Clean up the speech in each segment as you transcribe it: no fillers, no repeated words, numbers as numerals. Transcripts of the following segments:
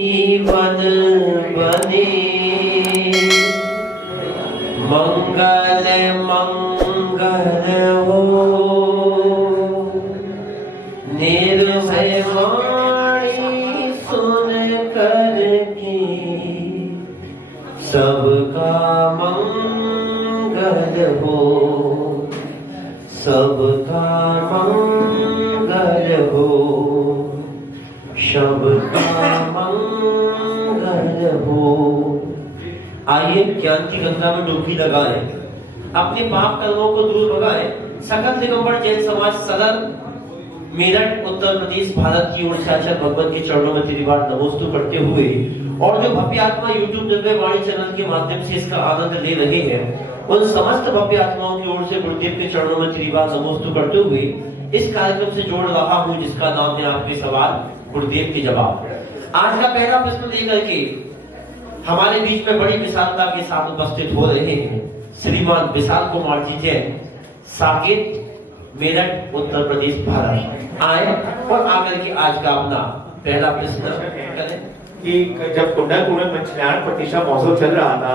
जीवन बने मंगल मंगल हो, निर्भय वाणी सुन कर के सबका मंगल हो, सबका मंगल हो, सबका मंगल हो। आइए ज्ञान की गंगा में डुबकी लगाएं, अपने पाप कर्मों को दूर भगाएं। सकल दिगंबर जैन समाज सदर मेरठ उत्तर प्रदेश भारत की ओर से आचार्य भगवत के चरणों में तेरी बार नमोस्तु करते हुए और जो भव्य आत्मा यूट्यूब दिव्य वाणी चैनल के माध्यम से इसका आनंद ले रहे हैं, उन समस्त भव्य आत्माओं की ओर से गुरुदेव के चरणों में तेरी बार नमोस्तु करते हुए इस कार्यक्रम से जोड़ रहा हूँ जिसका नाम है आपके सवाल गुरुदेव के जवाब। आज का पहला प्रश्न लेकर के हमारे बीच में बड़ी विशालता के साथ उपस्थित हो रहे हैं श्रीमान विशाल कुमार जी जैन, साकेत, मेरठ, उत्तर प्रदेश, भारत। आए और आकर के आज का अपना पहला प्रश्न करें कि जब कुंडलपुर में पंचकल्याण प्रतिष्ठा महोत्सव चल रहा था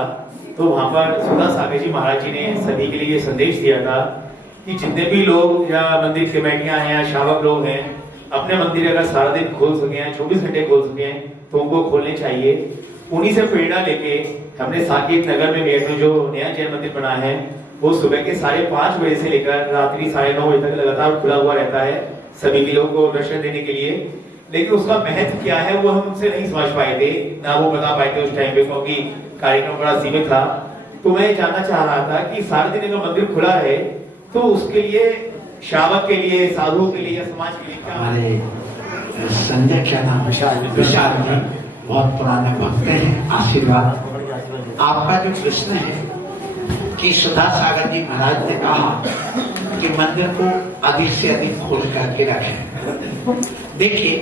तो वहां पर सुधा सागर जी महाराज जी ने सभी के लिए ये संदेश दिया था कि जितने भी लोग या मंदिर कमेटियां हैं या शावक लोग हैं अपने मंदिर अगर सारा दिन खोल सके हैं, 24 घंटे खोल सके हैं तो उनको खोलने चाहिए। उन्हीं से प्रेरणा लेके हमने साकेत नगर में मेरठ में जो नया जैन मंदिर बना है वो सुबह के 5:30 बजे से लेकर रात्रि 9:30 बजे तक लगातार खुला हुआ रहता है सभी लोगों को दर्शन देने के लिए। लेकिन उसका महत्व क्या है वो हम उनसे नहीं समझ पाए थे, ना वो बता पाए थे उस टाइम पे, क्योंकि कार्यक्रम बड़ा सीमित था। तो मैं जानना चाह रहा था कि सारे दिन अगर मंदिर खुला है तो उसके लिए शावक के लिए, साधुओं के लिए, समाज के लिए क्या? हमारे संजय क्या नाम विशाल जी बहुत पुराने भक्त हैं, आशीर्वाद। आपका जो प्रश्न है कि सुधा सागर जी महाराज ने कहा कि मंदिर को अधिक से अधिक खोल करके रखें। देखिए,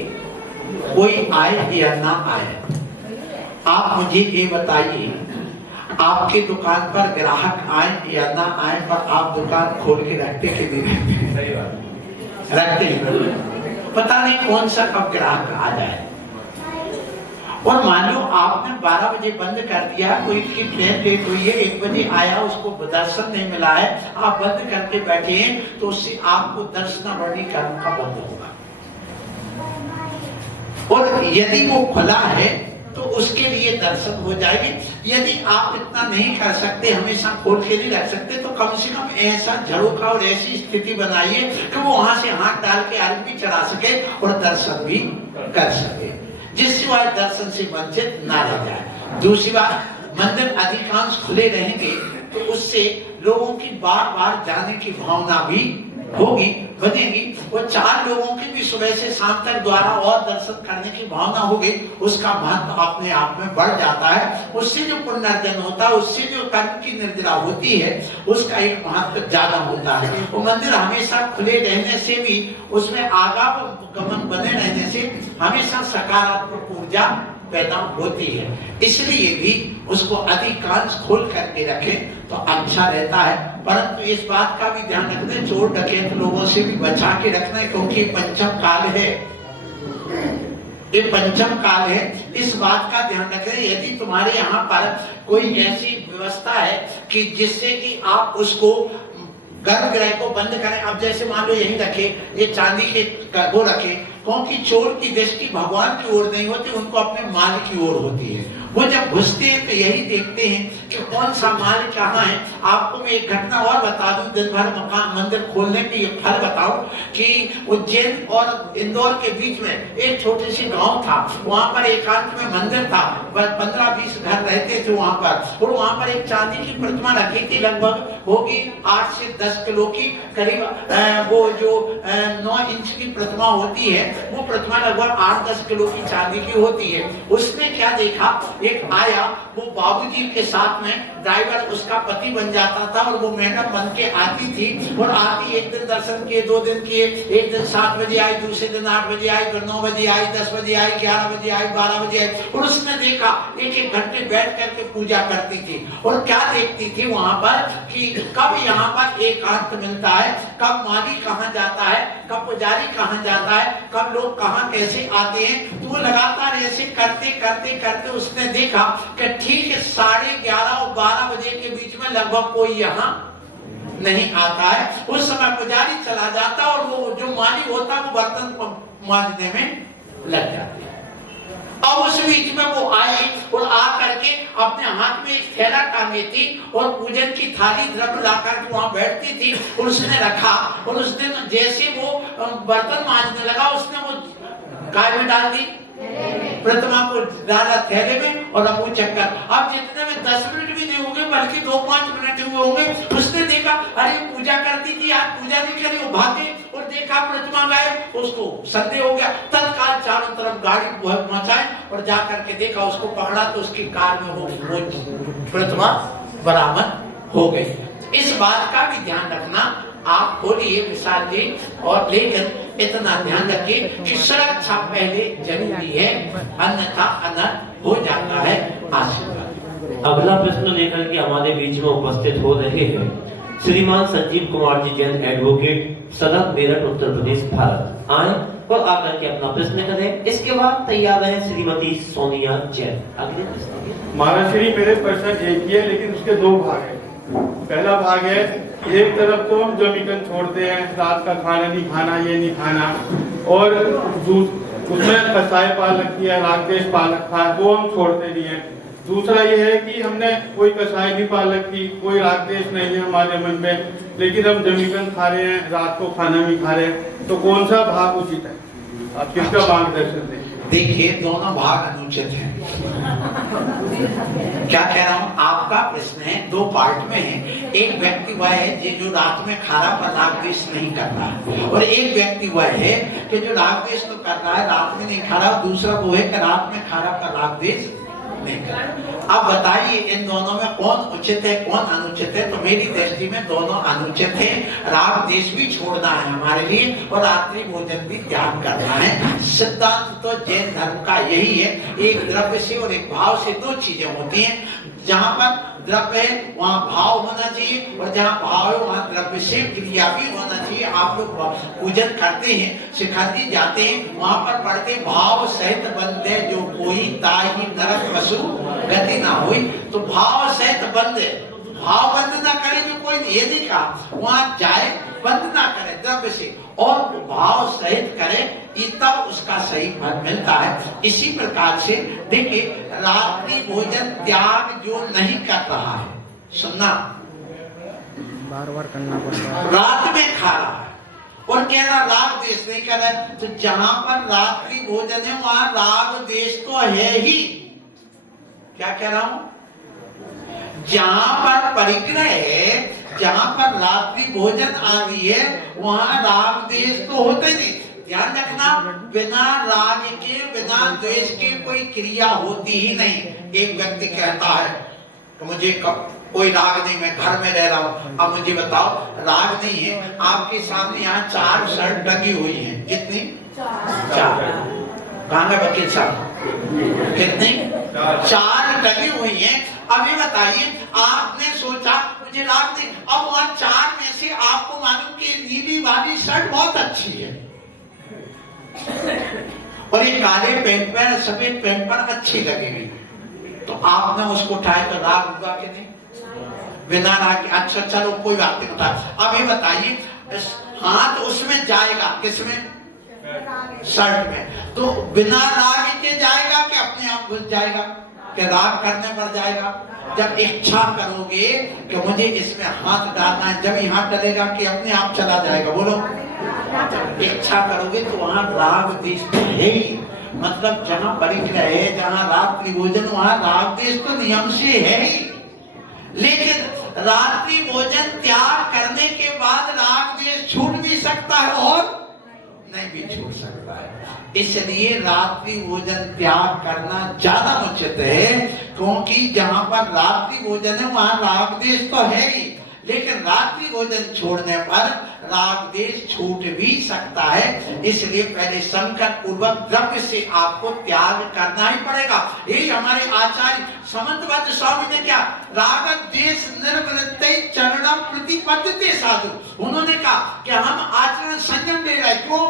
कोई आए या ना आए, आप मुझे ये बताइए, आपके दुकान पर ग्राहक आए या ना आए पर आप दुकान खोल के रखते कि नहीं रखते हैं? पता नहीं कौन सा कब ग्राहक आ जाए। और मान लो आपने 12 बजे बंद कर दिया, कोई की ट्रेन लेट हुई है, 1 बजे आया, उसको दर्शन नहीं मिला है, आप बंद करके बैठे हैं, तो उससे आपको दर्शनावली कर्म का बंद होगा। और यदि वो खुला है तो उसके लिए दर्शन हो जाएंगे। यदि आप इतना नहीं कर सकते, हमेशा खोल के नहीं रख सकते, तो कम से कम ऐसा झरोखा और ऐसी स्थिति बनाइए कि वो वहां से हाथ डाल के अर्घ भी चढ़ा सके और दर्शन भी कर सके, जिससे वह दर्शन से वंचित ना रह जाए। दूसरी बात, मंदिर अधिकांश खुले रहेंगे तो उससे लोगों की बार बार जाने की भावना भी होगी, बनेगी, और 4 लोगों की भी सुबह से शाम तक द्वारा और दर्शन करने की भावना होगी, उसका महत्व अपने आप में बढ़ जाता है। उससे जो पुनर्जन्म होता है, उससे जो कर्म की निर्जरा होती है, उसका एक महत्व ज्यादा होता है। वो मंदिर हमेशा खुले रहने से भी, उसमें आगमन बने रहने से हमेशा सकारात्मक ऊर्जा पैदा होती है। इसलिए भी उसको अधिकांश खोल करके रखें तो अच्छा रहता है। परंतु इस बात का भी ध्यान रखना, चोर डकैत लोगों से भी बचा के रखना है, क्योंकि पंचम काल है, ये पंचम काल है। इस बात का ध्यान रखें, यदि तुम्हारे यहाँ पर कोई ऐसी व्यवस्था है कि जिससे कि आप उसको गर्भगृह को बंद करें, अब जैसे मान लो यही रखे, ये चांदी के वो रखे, क्योंकि चोर की दृष्टि भगवान की ओर नहीं होती, उनको अपने माल की ओर होती है। वो जब घुसते हैं तो यही देखते हैं कि कौन सा माल कहाँ है। आपको मैं एक घटना और बता दूं, दिन भर मकान मंदिर खोलने की फल बताऊं कि उज्जैन और इंदौर के बीच में एक छोटी सी गांव था, वहां पर एकांत में मंदिर था, 15-20 घर रहते थे वहां पर, और वहां पर एक चांदी की प्रतिमा रखी थी, लगभग होगी 8 से 10 किलो की, करीब वो जो 9 इंच की प्रतिमा होती है, वो प्रतिमा लगभग 8-10 किलो की चांदी की होती है। उसने क्या देखा, एक आया, वो बाबूजी के साथ में ड्राइवर उसका पति बन जाता था, और वो मैडम बन के आती थी, और आती एक दिन दर्शन किए, 2 दिन किए, एक दिन 7 बजे आई, दूसरे दिन 8 बजे आई, फिर 9 बजे आई, 10 बजे आई, 11 बजे आई, 12 बजे आई, और उसने देखा 1-1 घंटे बैठ करके पूजा करती थी। और क्या देखती थी वहां पर कि कब यहाँ पर एकांत मिलता है, कब माली कहाँ जाता है, कब पुजारी कहाँ जाता है, कब कब लोग कहाँ कैसे आते हैं। तो वो लगातार ऐसे करते करते करते उसने देखा कि ठीक 11:30 और 12 बजे के बीच में लगभग कोई यहाँ नहीं आता है। उस समय पुजारी चला जाता और वो जो माली होता वो बर्तन मांजने में लग जाते। अब उस बीच में वो आई और आ करके अपने हाथ में एक थैला टांगे थी और पूजन की थाली द्रव्य लाकर के वहां बैठती थी और उसने रखा। और उस दिन जैसे वो बर्तन मांजने लगा उसने वो काय में डाल दी, प्रतिमा को डाला थैले में और अब वो चक्कर। अब जितने में 10 मिनट भी नहीं होंगे बल्कि 2-5 मिनट हुए होंगे। उसने देखा अरे पूजा करती थी आज पूजा नहीं करी। वो भागे और देखा प्रतिमा गायब। उसको संदेह हो गया। तत्काल चारों तरफ गाड़ी पहुंचाए और जाकर के देखा, उसको पकड़ा तो उसकी कार में वो प्रतिमा बरामद हो गई। इस बात का भी ध्यान रखना। आप खोलिए विशाल जी, और लेकिन इतना ध्यान रखिए कि सुरक्षा पहले जरूरी है, अन्यथा अनर्थ हो जाता है। आशीर्वाद। अगला प्रश्न लेकर के हमारे बीच में उपस्थित हो रहे हैं श्रीमान संजीव कुमार जी जैन, एडवोकेट, सदर, मेरठ, उत्तर प्रदेश, भारत। आए और आकर के अपना प्रश्न करें। इसके बाद तैयार है श्रीमती सोनिया जैन। अगले प्रश्न। महाराज श्री, मेरे प्रश्न एक ही है लेकिन उसके 2 भाग है। पहला भाग है, एक तरफ तो हम जमीकन छोड़ते हैं, रात का खाना नहीं खाना, ये नहीं खाना, और उसमें कसाई पाल रखी है, रागदेश पाल रखा है, वो हम छोड़ते नहीं है। दूसरा ये है कि हमने कोई कसाई नहीं पाल रखी, कोई रागदेश नहीं है हमारे मन में, लेकिन हम जमीकन खा रहे हैं, रात को खाना भी खा रहे हैं, तो कौन सा भाग उचित है? आप किसका मार्गदर्शन दें? देखिए, दोनों भाग अनुचित हैं। क्या कह रहा हूं, आपका प्रश्न है 2 पार्ट में है। एक व्यक्ति वह है जो रात में खा रहा पर रागद्वेष नहीं कर रहा है, और एक व्यक्ति वह है कि जो रागद्वेष तो कर रहा है, रात में नहीं खा रहा। दूसरा वो है कि रात में खा रहा पर रागद्वेष नहीं कर रहा। अब बताइए इन दोनों में कौन उचित है कौन अनुचित है? तो मेरी दृष्टि में दोनों अनुचित है। रागद्वेष भी छोड़ना है हमारे लिए और रात्रि भोजन भी त्याग करना है। सिद्धांत तो जैन धर्म का यही है। एक द्रव्य से और एक भाव से 2 चीजें होती हैं। जहां पर द्रव्य है वहां भाव होना चाहिए, और जहां भाव है वहां द्रव्य से क्रिया भी होना चाहिए। आप लोग पूजन करते हैं, शिखंडी जाते हैं, वहां पर पढ़ते भाव सहित बंदे जो कोई ताही नरक पशु गति ना हुई। तो भाव सहित बंदे, भाव बंद ना करे जो कोई ये नहीं कहा, वहां जाए बंद ना करे द्रव्य से और भाव सहित करे, तब उसका सही फल मिलता है। इसी प्रकार से देखिए, रात्रि भोजन त्याग जो नहीं कर रहा है, सुनना, बार करना पड़ता है, रात में खा रहा है और कह रहा राग द्वेष नहीं कर रहा है, तो जहां पर रात्रि भोजन है वहां राग द्वेष तो है ही। क्या कह रहा हूं? जहां पर परिग्रह है, जहां पर रात्रि भोजन आदि है, वहां राग द्वेष तो होते नहीं। ध्यान रखना, बिना राग के बिना द्वेष के कोई क्रिया होती ही नहीं। एक व्यक्ति कहता है कि मुझे कोई राग नहीं, मैं घर में रह रहा हूं। अब मुझे बताओ, राग नहीं है, आपके सामने यहाँ 4 शर्ट लगी हुई हैं। कितनी? 4। कहाँ है वकील साहब? कितनी? 4 लगी हुई हैं। अभी बताइए, आपने सोचा मुझे राग नहीं, अब वहां 4 में से आपको मालूम कि नीली वाली शर्ट बहुत अच्छी है और ये काले पैंट पर सफेद पैंट पर अच्छी लगेगी, तो आपने उसको उठाया तो राग होगा कि नहीं? बिना राग, अच्छा चलो कोई बात नहीं बता। अब ये बताइए, हाथ उसमें जाएगा, किसमें? शर्ट में। तो बिना राग के जाएगा कि अपने आप घुस जाएगा? कि राग करने पर जाएगा? जब इच्छा करोगे कि मुझे इसमें हाथ डालना है, जब हाथ डालेगा कि अपने आप चला जाएगा? बोलो, इच्छा करोगे तो वहां राग द्वेष है ही। मतलब जहां परिग्रह है, जहां रात्रि भोजन, वहां राग द्वेष तो नियम से है ही। लेकिन रात्रि भोजन त्याग करने के बाद राग द्वेष छूट भी सकता है और नहीं भी छूट सकता है। इसलिए रात्रि भोजन त्याग करना ज्यादा उचित है, क्योंकि जहां पर रात्रि भोजन है वहां राग द्वेष तो है ही, लेकिन रात्रि भोजन छोड़ने पर राग द्वेष छूट भी सकता है। इसलिए पहले संकल्प पूर्वक द्रव्य से आपको त्याग करना ही पड़ेगा। यही हमारे आचार्य समंतवत स्वामी ने क्या, राग द्वेष निर्वृत्ति चरणम प्रतिपद्यते साधु, उन्होंने कहा कि हम आचरण संयम ले रहे। क्यों?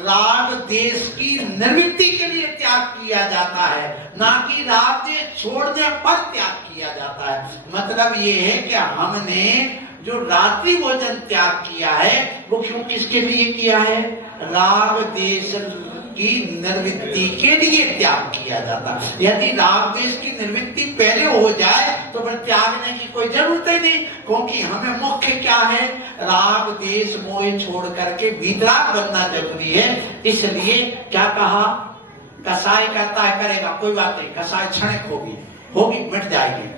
राग देश की निवृत्ति के लिए त्याग किया जाता है, ना कि राग देश छोड़ने पर त्याग किया जाता है। मतलब ये है कि हमने जो रात्रि भोजन त्याग किया है वो क्यों, किसके लिए किया है? राग देश की निवृत्ति के लिए त्याग किया जाता है। यदि राग देश की निवृत्ति पहले हो जाए तो फिर त्यागने की कोई जरूरत ही नहीं, क्योंकि हमें मुख्य क्या है? राग देश मोह छोड़ करके वीतराग बनना जरूरी है। इसलिए क्या कहा? कसाई करता है करेगा, कोई बात नहीं, कसाई क्षणिक होगी मिट जाएगी,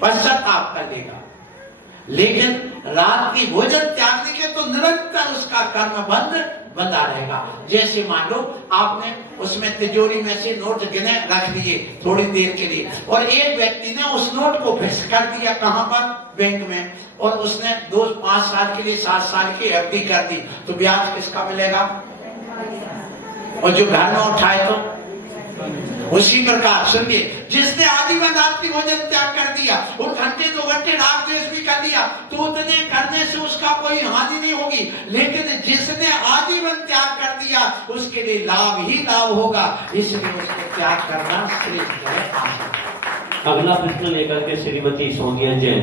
पश्चाताप कर लेगा। लेकिन रात्रि भोजन त्यागने के तो निरंतर उसका कर्म बंधा रहेगा। जैसे मान लो आपने उसमें तिजोरी में से नोट गिने रख दिए थोड़ी देर के लिए, और एक व्यक्ति ने उस नोट को फिक्स कर दिया, कहां पर? बैंक में, और उसने 5 साल के लिए 7 साल की एफडी कर दी, तो ब्याज किसका मिलेगा? और जो घर में उठाए तो उसी प्रकार सुनिए, जिसने आजीवन रात्रि भोजन त्याग कर दिया, उन घंटे 2 घंटे राग द्वेष भी कर दिया, तो उतने करने से उसका कोई हानि नहीं होगी। लेकिन जिसने आजीवन त्याग कर दिया उसके लिए लाभ ही लाभ होगा, इसलिए उसको त्याग करना श्रेष्ठ है। अगला प्रश्न लेकर के श्रीमती सोनिया जैन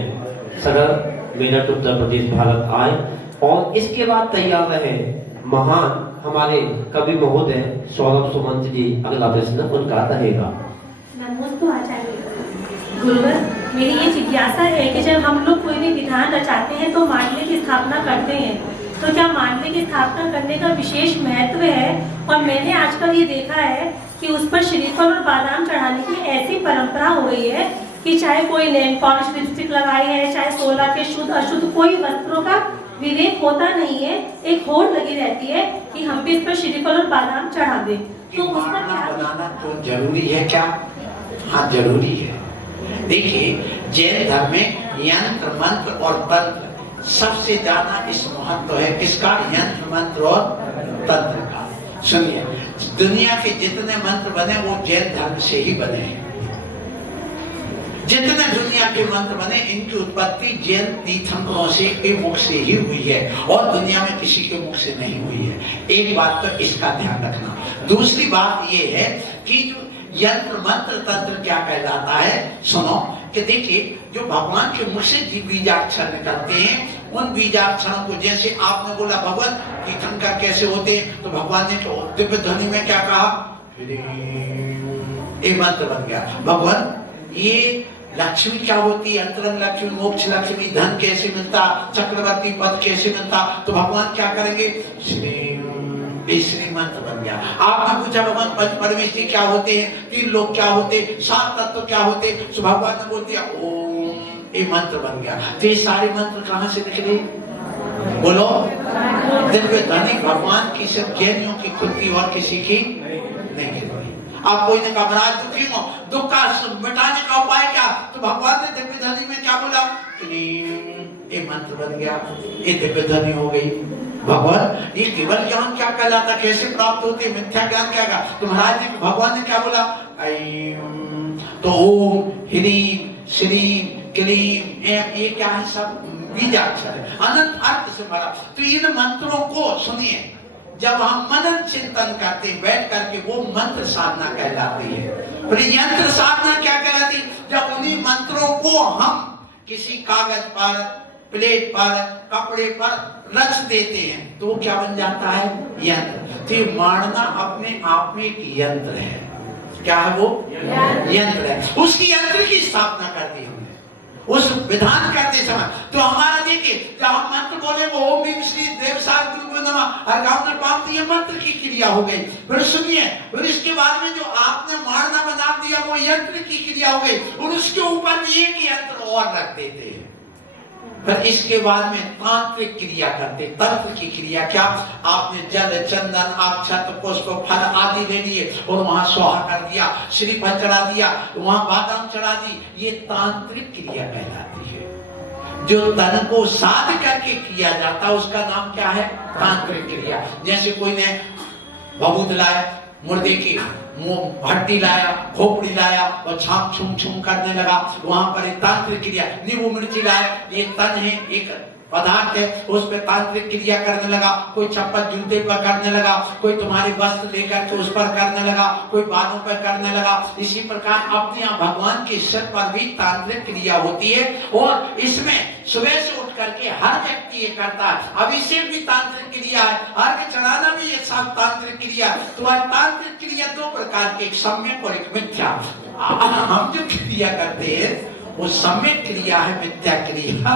सदर मेरठ उत्तर प्रदेश भारत आए, और इसके बाद तैयार रहे महान हमारे कवि महोदय सौरभ सुमंत जी। अगला प्रश्न उनका रहेगा। नमोस्तु आचार्य गुरुवर, मेरी ये जिज्ञासा है कि जब हम लोग कोई भी विधान रचाते हैं तो मांडलिक की स्थापना करते हैं, तो क्या मांडलिक की स्थापना करने का विशेष महत्व है? और मैंने आजकल ये देखा है कि उस पर श्रीफल और बादाम चढ़ाने की ऐसी परंपरा हो गई है कि चाहे कोई नेल पॉलिश लिपस्टिक लगाई है, चाहे 16 के शुद्ध अशुद्ध कोई वस्त्रों का विवेक होता नहीं है, एक होड़ लगी रहती है कि हम भी इस पर श्रीफल और बादाम चढ़ा दें। तो उसका क्या बनाना तो जरूरी है क्या? हाँ जरूरी है। देखिए जैन धर्म में यंत्र मंत्र और तंत्र सबसे ज्यादा इस महत्व है। किसका? यंत्र मंत्र और तंत्र का। सुनिए, दुनिया के जितने मंत्र बने वो जैन धर्म से ही बने हैं। जितने दुनिया के मंत्र बने इनकी उत्पत्ति जैन तीर्थंकरों से के मुख से ही हुई है, और दुनिया में किसी के मुख से नहीं हुई है। एक बात तो इसका ध्यान रखना। दूसरी बात ये है कि जो यंत्र मंत्र तंत्र क्या कहलाता है, सुनो कि देखिए जो भगवान के मुख से बीजाक्षर निकलते हैं, उन बीजाक्षरों को, जैसे आपने बोला भगवान तीर्थंकर कैसे होते हैं, तो भगवान ने तो दिव्य ध्वनि में क्या कहा? ये मंत्र बन गया। भगवान ये लक्ष्मी क्या होती है? अंतरंग लक्ष्मी, मोक्ष लक्ष्मी, धन कैसे मिलता, चक्रवर्ती पद कैसे मिलता, तो भगवान क्या करेंगे? श्री मंत्र बन गया। आपने पूछा भगवान पंच परमेश्वरी क्या होते हैं, 3 लोग क्या होते, 7 तत्व क्या होते, तो भगवान ने बोल दिया ओम, ये मंत्र बन गया। तो ये सारे मंत्र कहां से निकले? बोलो। दिव्य ध्वनि भगवान की सिर्फ जैनियों की खुद की और किसी की नहीं है। आप कोई ने कहा महाराज दुखी हो, दुख का मिटाने का उपाय क्या? तो भगवान ने दिव्य ध्वनि में क्या बोला? ये मंत्र बन गया, ये दिव्य ध्वनि हो गई। भगवान ये केवल ज्ञान क्या कहलाता, कैसे प्राप्त होती है? मिथ्या ज्ञान क्या कहा? तो महाराज जी भगवान ने क्या बोला? तो ओम ह्रीम श्रीम क्लीम एम, ये क्या है? सब बीजाक्षर है, अनंत अर्थ से भरा। तो इन मंत्रों को सुनिए, जब हम मनन चिंतन करते बैठ करके, वो मंत्र साधना कहलाती है। पर यंत्र साधना क्या कहलाती? जब उन्हीं मंत्रों को हम किसी कागज पर, प्लेट पर, कपड़े पर रच देते हैं तो वो क्या बन जाता है? यंत्र। तो मारना अपने आप में एक यंत्र है। क्या है वो? यंत्र है। उसकी यंत्र की स्थापना कर दी हमने उस विधान करते समय। तो हमारा देखिए जब हम मंत्र बोले वो ओम भीम श्री देवसाय गुरु नमः हर गाँव में पाप, ये मंत्र की क्रिया हो गई। फिर सुनिए, फिर इसके बाद में जो आपने मारना बना दिया वो यंत्र की क्रिया हो गई, और उसके ऊपर एक यंत्र और रख देते हैं। फिर इसके बाद में तांत्रिक क्रिया करते। तंत्र की क्रिया क्या? आपने जल चंदन अक्षत पुष्प फल आदि ले लिए और वहां स्वाहा कर दिया, श्रीफल चढ़ा दिया, वहां बादाम चढ़ा दी। ये तांत्रिक क्रिया कहलाती है। जो तन को साध करके किया जाता है उसका नाम क्या है? तांत्रिक क्रिया। जैसे कोई ने भभूत लाया, मुर्दे की भट्टी लाया, खोपड़ी लाया और छाप छुम छुम करने लगा, वहां पर एक तांत्रिक क्रिया। नींबू मिर्ची लाया, ये तन है, एक पदार्थ है उस पर तांत्रिक क्रिया करने लगा, कोई चप्पल जूते पर करने लगा, कोई तुम्हारे वस्त्र लेकर के उस पर करने लगा, कोई बालों पर करने लगा। इसी प्रकार अपने यहाँ भगवान के सिर पर भी तांत्रिक क्रिया होती है और इसमें सुबह से उठ करके हर व्यक्ति ये करता है। अभिषेक भी तांत्रिक क्रिया है, अर्घ्य चढ़ाना भी ये सब तांत्रिक क्रिया। तो तांत्रिक क्रिया दो प्रकार के, एक सम्यक और एक मिथ्या। हम जो क्रिया करते हैं वो सम्यक क्रिया है, मिथ्या क्रिया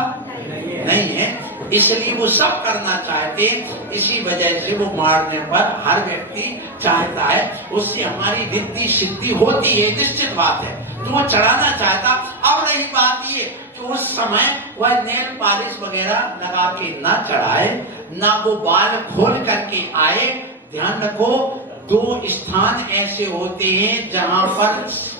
नहीं है, इसलिए वो सब करना चाहते हैं। इसी वजह से वो मारने पर हर व्यक्ति चाहता है, उससे हमारी रिद्धि सिद्धि होती है, निश्चित बात है, तो वो चढ़ाना चाहता। अब रही बात ये कि उस समय वह नेल पॉलिश वगैरह लगा के ना चढ़ाए, ना वो बाल खोल करके आए। ध्यान रखो, दो स्थान ऐसे होते हैं जहां पर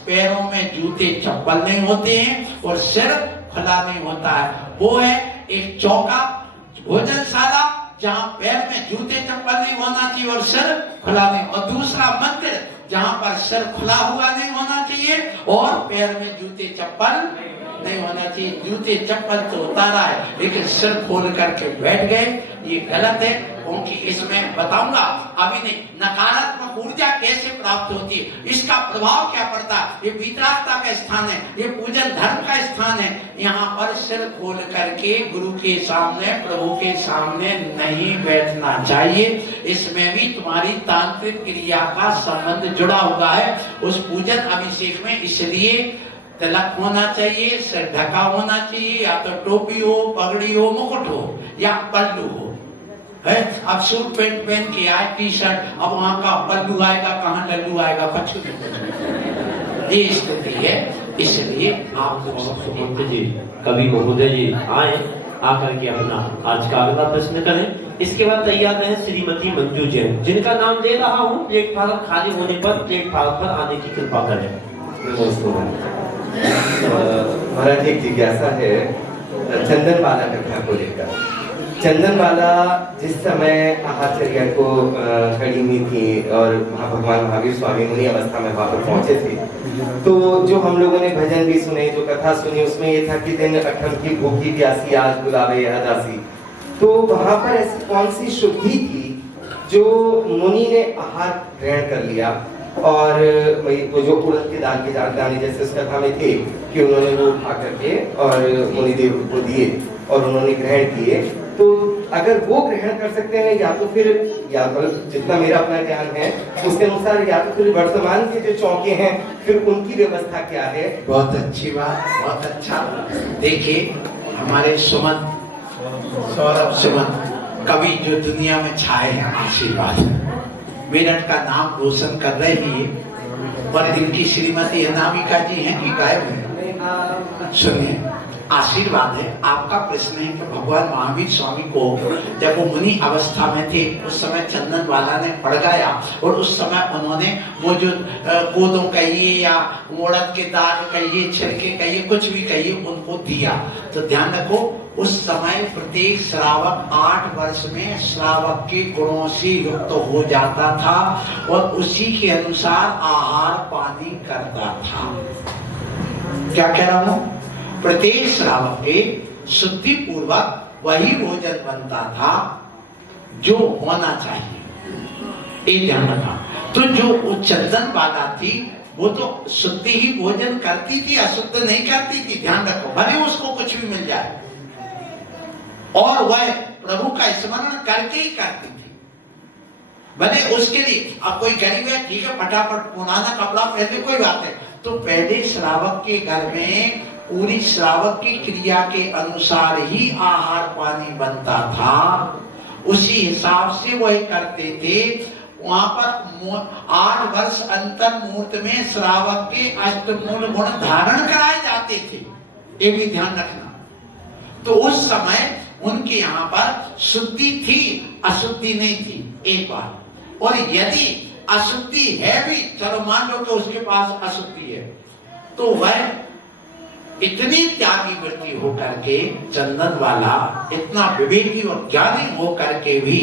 पैरों में जूते चप्पल नहीं होते हैं और सिर खुला नहीं होता है। वो है एक चौका भोजनशाला जहां पैर में जूते चप्पल नहीं होना चाहिए और सिर खुला नहीं, और दूसरा मंदिर जहां पर सिर खुला हुआ नहीं होना चाहिए और पैर में जूते चप्पल नहीं होना चाहिए। जूते चप्पल तो उतारा है लेकिन सिर खोल करके बैठ गए, ये गलत है। क्योंकि इसमें बताऊंगा अभी नहीं, नकारात्मक ऊर्जा कैसे प्राप्त होती है, इसका प्रभाव क्या पड़ता है। ये वितरागता का स्थान है, ये पूजन धर्म का स्थान है। यहाँ पर सिर खोल करके गुरु के सामने, प्रभु के सामने नहीं बैठना चाहिए। इसमें भी तुम्हारी तांत्रिक क्रिया का संबंध जुड़ा हुआ है उस पूजन अभिषेक में। इसलिए तिलक होना चाहिए, सिर ढका होना चाहिए, या तो टोपी हो, पगड़ी हो, मुकुट हो या पल्लू हो। है अब सूट पैंट पहन के आए, टी शर्ट, अब वहां का पल्लू आएगा, कहाँ लल्लू आएगा, पछू ये स्थिति है। इसलिए आप लोग जी कवि महोदय जी आए, आकर के अपना आज का अगला प्रश्न करें। इसके बाद तैयार रहे श्रीमती मंजू जैन, जिनका नाम ले रहा हूँ। प्लेटफार्म खाली होने पर प्लेटफार्म पर आने की कृपा करें। महाराज एक जिज्ञासा है चंदनवाला कथा को लेकर। चंदनवाला जिस समय आहारचर्या को खड़ी हुई थी और वहाँ भगवान महावीर स्वामी मुनि अवस्था में वहाँ पर पहुंचे थे, तो जो हम लोगों ने भजन भी सुने, जो कथा सुनी, उसमें ये था कि दिन अठम की भूखी प्यासी आज बुलावे यह दासी। तो वहाँ पर ऐसी कौन सी शुद्धि थी जो मुनि ने आहार ग्रहण कर लिया और वो जो उड़द के दाल के दाने जैसे उस कथा में थे कि उन्होंने वो उठा करके और मुनिदेव को दिए और उन्होंने ग्रहण किए। तो अगर वो ग्रहण कर सकते हैं, या तो फिर, या जितना मेरा अपना ज्ञान है उसके अनुसार, या तो फिर वर्तमान के जो चौके हैं फिर उनकी व्यवस्था क्या है। बहुत अच्छी बात, बहुत अच्छा। देखिए हमारे सुमन, सौरभ सुमन कवि जो दुनिया में छाए हैं, आशीर्वाद मेरठ का नाम रोशन कर रहे हैं। और इनकी श्रीमती अनामिका जी हैं कि गायब है, सुनिए, आशीर्वाद है। आपका प्रश्न है कि भगवान महावीर स्वामी को जब वो मुनि अवस्था में थे उस समय चंदनवाला ने पड़गाया और उस समय उन्होंने वो जो कोदों कहिए या उड़द के दाल कहिए, छिलके कहिए, कुछ भी कहिए, उनको दिया। तो ध्यान रखो, उस समय प्रत्येक श्रावक 8 वर्ष में श्रावक के गुणों से युक्त हो जाता था और उसी के अनुसार आहार पानी करता था। क्या कह रहा हूं? प्रत्येक श्रावक के शुद्धि पूर्वक वही भोजन बनता था जो होना चाहिए, ये ध्यान रखा। तो जो चंदन वाला थी वो तो शुद्धि ही भोजन करती थी, अशुद्ध नहीं करती थी। ध्यान रखो, भले उसको कुछ भी मिल जाए और वह प्रभु का स्मरण करके ही करती थी। भले उसके लिए अब कोई गरीब है, ठीक है, फटाफट पुराना कपड़ा पहले, कोई बात है। तो पहले श्रावक के घर में पूरी श्रावक की क्रिया के अनुसार ही आहार पानी बनता था, उसी हिसाब से वही करते थे। वहां पर 8 वर्ष अंतर मुहूर्त में श्रावक के अष्टमूल गुण धारण कराए जाते थे, ये भी ध्यान रखना। तो उस समय उनके यहाँ पर शुद्धि थी, अशुद्धि नहीं थी, एक बात। और यदि अशुद्धि है भी, चलो मान लो कि उसके पास अशुद्धि है, तो वह इतनी त्यागी वृत्ति होकर के, चंदन वाला इतना विवेकी और ज्ञानी होकर के भी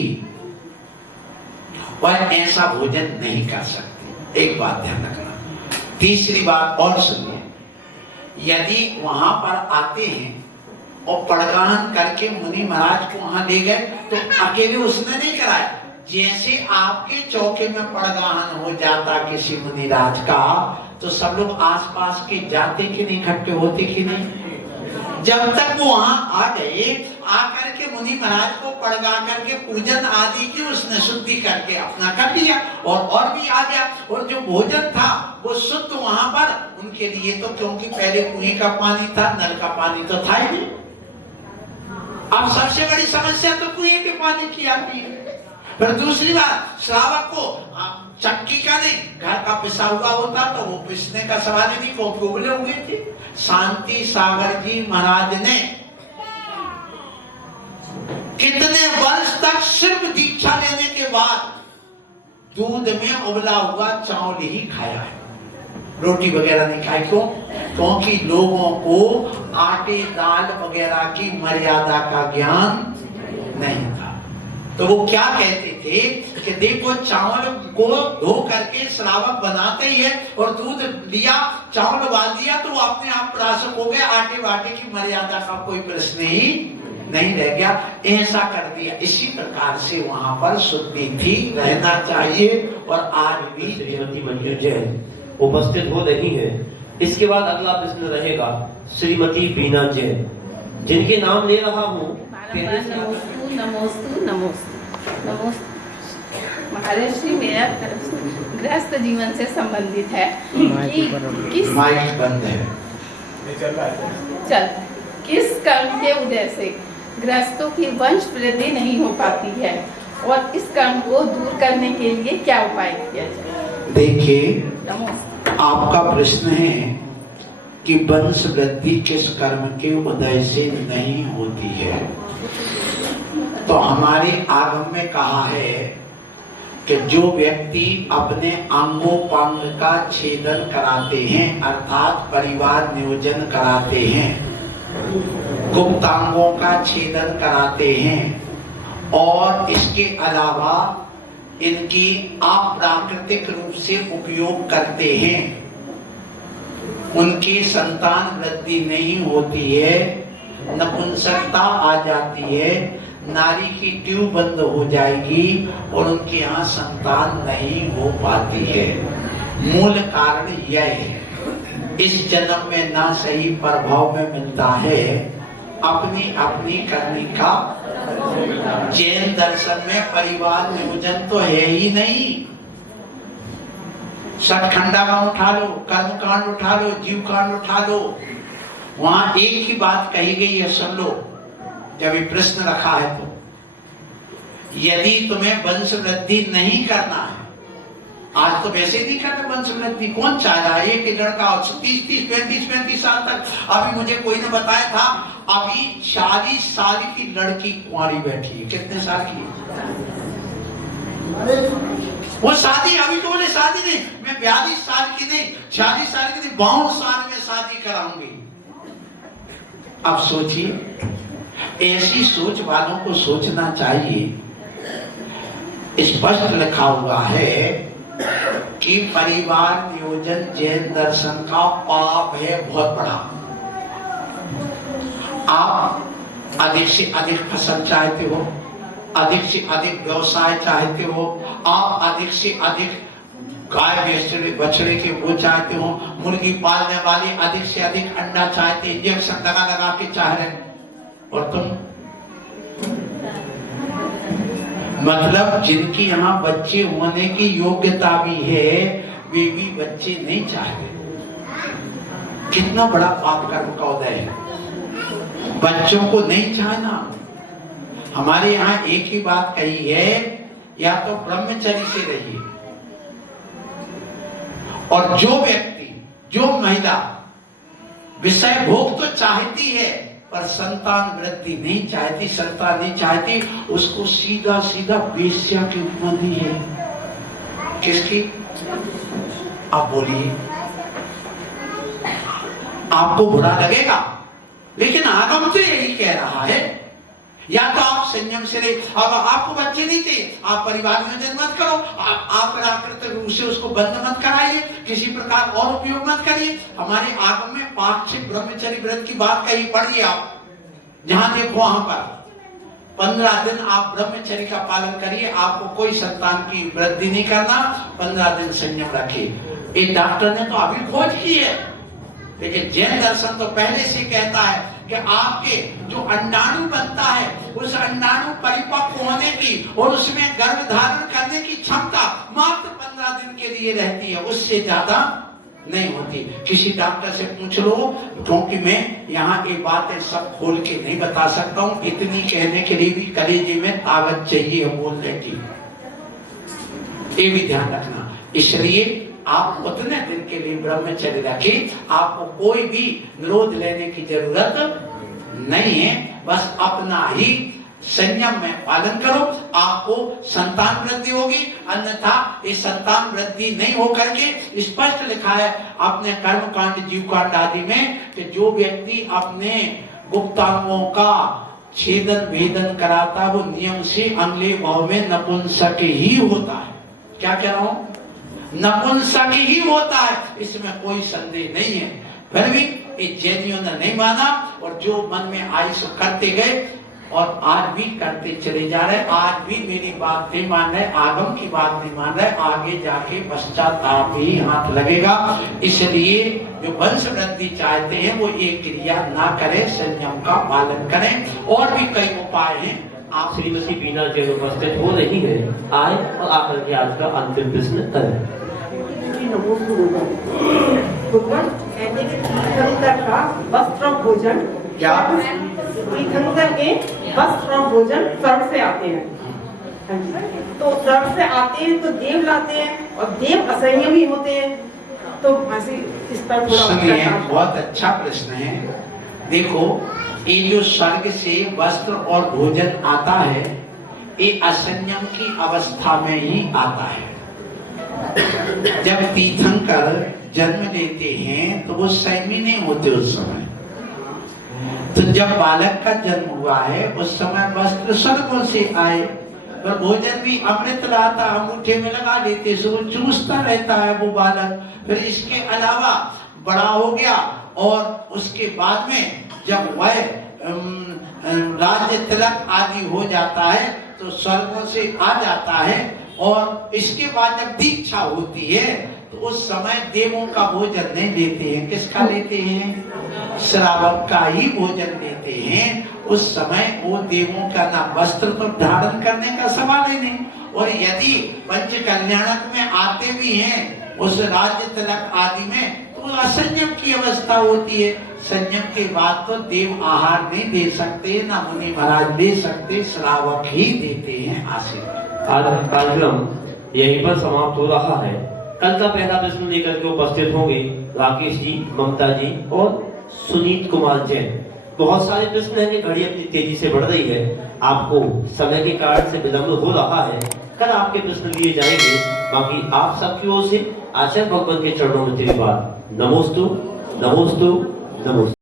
वह ऐसा भोजन नहीं कर सकते। एक बात ध्यान रखना। तीसरी बात और सुनिए, यदि वहां पर आते हैं और पड़गाहन करके मुनि महाराज को वहां ले गए। तो अकेले उसने नहीं कराया, जैसे आपके चौके में पड़गाहन हो जाता किसी मुनिराज का, तो सब लोग आसपास के जाते कि नहीं, इकट्ठे होते कि नहीं। जब तक वो वहां आ गए, आकर के मुनि महाराज को पड़गा करके पूजन आदि की उसने शुद्धि करके अपना कर लिया, और भी आ गया। और जो भोजन था वो शुद्ध वहां पर उनके लिए, तो क्योंकि पहले कुएं का पानी था, नल का पानी तो था ही नहीं। अब सबसे बड़ी समस्या तो कुएं के पानी की आती है। फिर दूसरी बात, श्रावक को चक्की का नहीं, घर का पिसा हुआ होता तो वो पिसने का सवाल ही नहीं, क्योंकि उबले हुए थे। शांति सागर जी महाराज ने कितने वर्ष तक सिर्फ दीक्षा लेने के बाद दूध में उबला हुआ चावल ही खाया है, रोटी वगैरह नहीं खाई। क्यों? क्योंकि लोगों को आटे दाल वगैरह की मर्यादा का ज्ञान नहीं था। तो वो क्या कहते थे कि देखो चावल को धो करके श्रावक बनाते ही है, और दूध लिया, चावल उबाल दिया, तो वो अपने आप प्राशक हो गए, आटे वाटे की मर्यादा का कोई प्रश्न ही नहीं रह गया। ऐसा कर दिया। इसी प्रकार से वहां पर शुद्धि थी, रहना चाहिए। और आज भी श्रीमती मंजू जैन उपस्थित हो रही है। इसके बाद अगला प्रश्न रहेगा श्रीमती बीना जैन, जिनके नाम ले रहा हूँ। नमोस्तु नमोस्तु नमोस्तु नमोस्तु। महर्षि, मेरा प्रश्न गृहस्थ जीवन से संबंधित है कि माइक बंद है, किस कर्म के उदय से गृहस्थों की वंश वृद्धि नहीं हो पाती है, और इस कर्म को दूर करने के लिए क्या उपाय किया जाए? देखिए, आपका प्रश्न है कि वंश वृद्धि किस कर्म के उदय से नहीं होती है। तो हमारे आगम में कहा है कि जो व्यक्ति अपने अंगोपांग का छेदन कराते हैं, अर्थात परिवार नियोजन कराते हैं, गुप्तांगों का छेदन कराते हैं, और इसके अलावा इनकी अप्राकृतिक रूप से उपयोग करते हैं, उनकी संतान वृद्धि नहीं होती है, नपुंसकता आ जाती है, नारी की ट्यूब बंद हो जाएगी और उनके यहाँ संतान नहीं हो पाती है। मूल कारण यह है, इस जन्म में ना सही प्रभाव में मिलता है, अपनी अपनी करने का। जैन दर्शन में परिवार नियोजन तो है ही नहीं। सतखंडा का उठा लो, कर्म कांड उठा लो, जीव कांड उठा लो, वहां एक ही बात कही गई है, सुन लो। जब ये प्रश्न रखा है तो, यदि तुम्हें वंश वृद्धि नहीं करना है, आज तो वैसे नहीं करना वंश वृद्धि, कौन चाह रहा है कि लड़का 30 35 साल तक। अभी मुझे कोई ने बताया था, अभी 40 साल की लड़की कुंवारी बैठी है। कितने साल की? वो शादी, अभी तो बोले शादी नहीं, मैं 42 साल की नहीं, 40 साल की नहीं, 52 साल में शादी कराऊंगी। अब सोचिए, ऐसी सोच वालों को सोचना चाहिए। स्पष्ट लिखा हुआ है कि परिवार नियोजन जैन दर्शन का पाप है, बहुत बड़ा। आप अधिक से अधिक फसल चाहते हो, अधिक से अधिक व्यवसाय चाहते हो, आप अधिक से अधिक गाय बछड़े के वो चाहते हो, मुर्गी पालने वाले अधिक से अधिक अंडा चाहते, इंजेक्शन लगा लगा के चाह रहे, और तुम मतलब जिनकी यहाँ बच्चे होने की योग्यता भी है, वे भी बच्चे नहीं चाहते। कितना बड़ा पाप कर्म का उदय है, बच्चों को नहीं चाहना। हमारे यहाँ एक ही बात कही है, या तो ब्रह्मचर्य से रहिए, और जो व्यक्ति, जो महिला विषय भोग तो चाहती है पर संतान वृद्धि नहीं चाहती, संतान नहीं चाहती, उसको सीधा सीधा वेश्या की उपमा है। किसकी? आप बोलिए, आपको बुरा लगेगा, लेकिन आगम तो यही कह रहा है। या तो आप संयम से रहे, अब आपको बच्चे नहीं थे, आप परिवार नियोजन मत करो, आप प्राकृतिक रूप से उसको बंद मत कराइए, किसी प्रकार और उपयोग मत करिए। हमारे आगम में 5 ब्रह्मचर्य व्रत की बात कही, पढ़िए आप। जहां देखो वहां पर 15 दिन आप ब्रह्मचर्य का पालन करिए, आपको कोई संतान की वृद्धि नहीं करना, 15 दिन संयम रखिए। एक डॉक्टर ने तो अभी खोज की है, लेकिन जैन दर्शन तो पहले से कहता है कि आपके जो अंडाणु बनता है, उस अंडाणु परिपक्व होने की और उसमें गर्भ धारण करने की क्षमता मात्र 15 दिन के लिए रहती है, उससे ज्यादा नहीं होती। किसी डॉक्टर से पूछ लो, क्योंकि मैं यहाँ ये बातें सब खोल के नहीं बता सकता हूँ, इतनी कहने के लिए भी कलेजे में ताकत चाहिए बोलने की, ये भी ध्यान रखना। इसलिए आप उतने दिन के लिए ब्रह्मचर्य रखें, आपको कोई भी निरोध लेने की जरूरत नहीं है, बस अपना ही संयम में पालन करो, आपको संतान वृद्धि होगी। अन्यथा ये संतान वृद्धि नहीं होकर के स्पष्ट लिखा है अपने कर्म कांड जीव कांड आदि में कि जो व्यक्ति अपने गुप्तांगों का छेदन भेदन कराता वो नियम से अगले भाव में नपुंसक ही होता है। क्या कह रहा हूं? नपुंसक ही होता है, इसमें कोई संदेह नहीं है। फिर भी ये जैनियों ने नहीं माना और जो मन में आई सो करते गए और आज भी करते चले जा रहे। आज भी मेरी बात नहीं मान रहे, आगम की बात नहीं मान रहे, आगे जाके पश्चाताप ही हाथ लगेगा। इसलिए जो वंश वृद्धि चाहते हैं वो ये क्रिया ना करें, संयम का पालन करें। और भी कई उपाय हैं। आप श्रीमती बीना जैन उपस्थित हो रही है, आए और आकर के आज का अंतिम प्रश्न करें। तीर्थंकर का वस्त्र और भोजन क्या? तीर्थंकर के वस्त्र और भोजन स्वर्ग से आते हैं। तो स्वर्ग से आते हैं तो देव लाते हैं और देव असंयमी होते हैं, तो इस पर सुनिए, बहुत अच्छा प्रश्न है। देखो, ये जो स्वर्ग से वस्त्र और भोजन आता है, ये असंयम की अवस्था में ही आता है। जब तीर्थंकर जन्म लेते हैं तो वो संयमी नहीं होते उस समय। तो जब बालक का जन्म हुआ है उस समय वस्त्र स्वर्गों से आए, पर भोजन भी अमृत लाता, अंगूठे में लगा लेते, सो चूसता रहता है वो बालक। फिर इसके अलावा बड़ा हो गया और उसके बाद में जब वह राज्य तिलक आदि हो जाता है तो स्वर्गों से आ जाता है। और इसके बाद जब दीक्षा होती है तो उस समय देवों का भोजन नहीं लेते हैं। किसका लेते हैं? श्रावक का ही भोजन लेते हैं। उस समय वो देवों का ना वस्त्र तो धारण करने का सवाल ही नहीं। और यदि पंच कल्याणक में आते भी हैं उस राज्य तिलक आदि में, तो असंयम की अवस्था होती है। संयम के बाद तो देव आहार नहीं दे सकते, ना मुनि महाराज ले सकते, श्रावक ही देते हैं आशीर्वाद। आज कार्यक्रम यहीं पर समाप्त हो रहा है। कल का पहला प्रश्न लेकर के उपस्थित होंगे राकेश जी, ममता जी और सुनीत कुमार जैन। बहुत सारे प्रश्न हैं, घड़ी अपनी तेजी से बढ़ रही है, आपको समय के कारण से विलंब हो रहा है। कल आपके प्रश्न लिए जाएंगे। बाकी आप सबकी ओर से आचार्य भगवान के चरणों में तेरी बात। नमोस्तु, नमोस्तु, नमोस्तु।